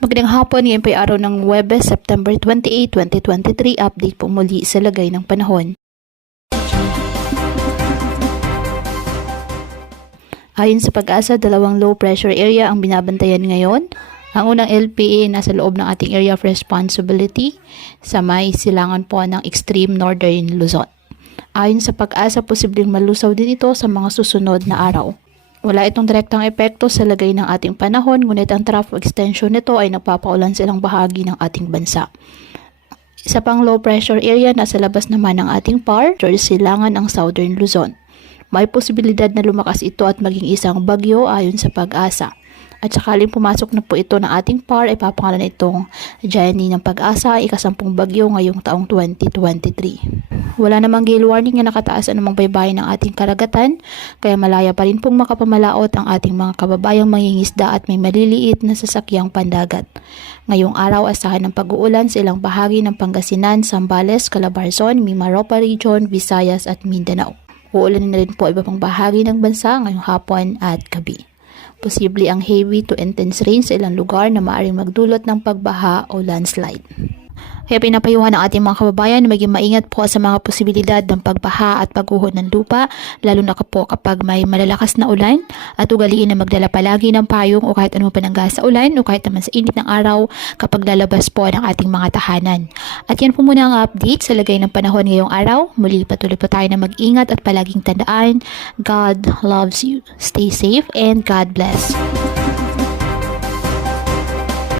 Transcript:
Magandang hapon, ngayon po ay araw ng Huwebes, September 28, 2023. Update po muli sa lagay ng panahon. Ayon sa Pag-asa, dalawang low pressure area ang binabantayan ngayon. Ang unang LPA nasa loob ng ating area of responsibility sa may silangan po ng extreme northern Luzon. Ayon sa Pag-asa, posibleng malusaw din ito sa mga susunod na araw. Wala itong direktang epekto sa lagay ng ating panahon, ngunit ang trough extension nito ay nagpapaulan sa ilang bahagi ng ating bansa. Isa pang low pressure area nasa labas naman ng ating PAR, towards silangan ng southern Luzon. May posibilidad na lumakas ito at maging isang bagyo ayon sa Pag-asa. At sakaling pumasok na po ito ng ating PAR, ay papangalan itong Jenny ng Pag-asa, ikasampung bagyo ngayong taong 2023. Wala namang gale warning na nakataas anumang baybayin ng ating karagatan, kaya malaya pa rin pong makapamalaot ang ating mga kababayang mangingisda at may maliliit na sasakyang pandagat. Ngayong araw, asahan ng pag-uulan sa ilang bahagi ng Pangasinan, Zambales, Calabarzon, Mimaropa Region, Visayas at Mindanao. Uulan na rin po iba pang bahagi ng bansa ngayong hapon at gabi. Posible ang heavy to intense rain sa ilang lugar na maaaring magdulot ng pagbaha o landslide. Kaya pinapayuhan ng ating mga kababayan na maging maingat po sa mga posibilidad ng pagbaha at pagguho ng lupa, lalo na po kapag may malalakas na ulan, at ugaliin na magdala palagi ng payong o kahit anong panangga sa ulan o kahit naman sa init ng araw kapag lalabas po ng ating mga tahanan. At yan po muna ang update sa lagay ng panahon ngayong araw. Muli patuloy po tayo na mag-ingat at palaging tandaan, God loves you. Stay safe and God bless.